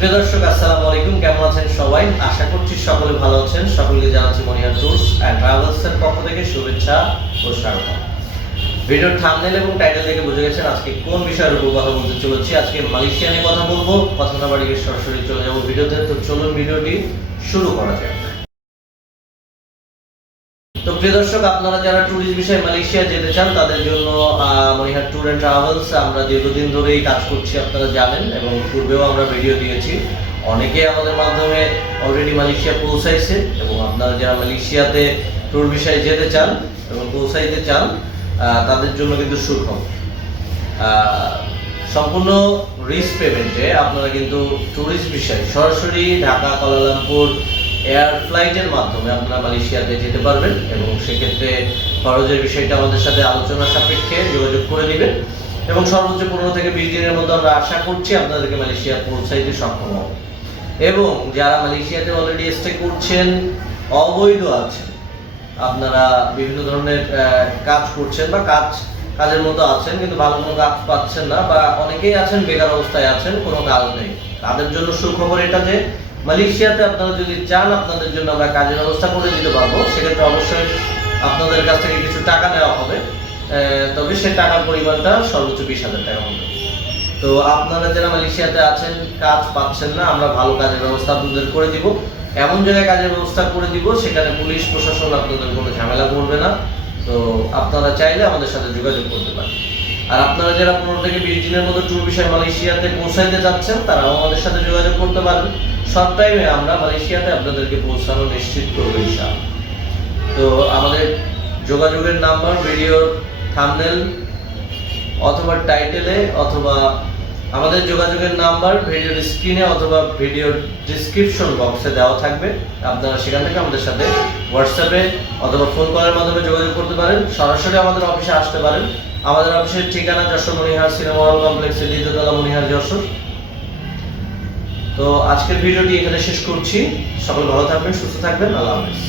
প্রিয় দর্শক, আসসালামু আলাইকুম। কেমন আছেন সবাই? আশা করছি সকলে ভালো আছেন। সকলকে জানাচ্ছি মনিহার ট্যুরস অ্যান্ড ট্রাভেলস এর পক্ষ থেকে শুভেচ্ছা ও স্বাগত। ভিডিওর থামনেল এবং টাইটেল দেখে বুঝে গেছেন আজকে কোন বিষয়ের উপর কথা বলতে চলেছি। আজকে মালয়েশিয়া নিয়ে কথা বলব। কথা না বাড়িয়ে সরাসরি চলে যাব ভিডিওতে। তো চলুন ভিডিওটি শুরু করা তো প্রিয় দর্শক আপনারা যারা ট্যুরিস্ট বিষয়ে মালয়েশিয়া যেতে চান তাদের জন্য মনিহার ট্যুর অ্যান্ড ট্রাভেলস আমরা দীর্ঘদিন ধরেই কাজ করছি আপনারা জানেন এবং পূর্বেও আমরা ভিডিও দিয়েছি। অনেকে আমাদের মাধ্যমে অলরেডি মালয়েশিয়া পৌঁছাইছে এবং আপনারা যারা মালয়েশিয়াতে ট্যুর বিষয়ে যেতে চান এবং পৌঁছাইতে চান তাদের জন্য কিন্তু আহ, সম্পূর্ণ রিস্ক পেমেন্টে আপনারা কিন্তু ট্যুরিস্ট বিষয় সরাসরি ঢাকা কুয়ালালামপুর এয়ার ফ্লাইটের মাধ্যমে আপনারা মালয়েশিয়াতে যেতে পারবেন এবং সেক্ষেত্রে খরচের বিষয়টা আমাদের সাথে আলোচনা সাপেক্ষে যোগাযোগ করে দিবেন এবং সর্বোচ্চ পনেরো থেকে বিশ দিনের মধ্যে আমরা আশা করছি আপনাদেরকে মালয়েশিয়া পৌঁছাইতে সক্ষম হব। এবং যারা মালয়েশিয়াতে অলরেডি স্টে করছেন, অবৈধ আছে আপনারা বিভিন্ন ধরনের কাজ করছেন বা কাজ, কাজের মতো আছেন কিন্তু ভালো কোনো কাজ পাচ্ছেন না বা অনেকেই আছেন, বেকার অবস্থায় আছেন, কোনো কাজ নেই। তাদের জন্য সুখবর এটা যে মালয়েশিয়াতে আপনারা যদি চান, আপনাদের জন্য আমরা কাজের ব্যবস্থা করে দিতে পারব। সেক্ষেত্রে অবশ্যই আপনাদের কাছ থেকে কিছু টাকা নেওয়া হবে। তবে সেই টাকার পরিমাণটা সর্বোচ্চ বিশ হাজার টাকা হবে। তো আপনারা যারা মালয়েশিয়াতে আছেন, কাজ পাচ্ছেন না, আমরা ভালো কাজের ব্যবস্থা আপনাদের করে দিব। এমন জায়গায় কাজের ব্যবস্থা করে দিব, সেখানে পুলিশ, প্রশাসন আপনাদের কোনো ঝামেলা করবে না। তো আপনারা চাইলে আমাদের সাথে যোগাযোগ করতে পারেন। আর আপনারা যারা পনেরো থেকে বিশ দিনের মতো ট্যুর বিষয় মালয়েশিয়াতে পৌঁছাইতে যাচ্ছেন তারাও আমাদের সাথে যোগাযোগ করতে পারেন শর্ট টাইমে আমরা মালয়েশিয়াতে আপনাদেরকে পৌঁছানো নিশ্চিত করব তো আমাদের যোগাযোগের নাম্বার ভিডিওর থাম্বনেল অথবা টাইটেলে অথবা আমাদের যোগাযোগের নাম্বার ভিডিওর স্ক্রিনে অথবা ভিডিওর ডিসক্রিপশন বক্সে দেওয়া থাকবে। আপনারা সেখান থেকে আমাদের সাথে হোয়াটসঅ্যাপে অথবা ফোন কলের মাধ্যমে যোগাযোগ করতে পারেন। সরাসরি আমাদের অফিসে আসতে পারেন। আমাদের অফিসের ঠিকানা যশোর, মনিহার, সিনেমা হল কমপ্লেক্সে দ্বিতীয়তলা মনিহার, যশোর। তো আজকের ভিডিওটি এখানে শেষ করছি। সকল ভালো থাকবেন সুস্থ থাকবেন আল্লাহ হাফিজ।